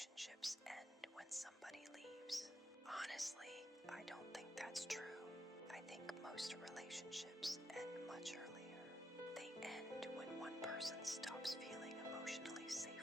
relationships end when somebody leaves. Honestly, I don't think that's true. I think most relationships end much earlier. They end when one person stops feeling emotionally safe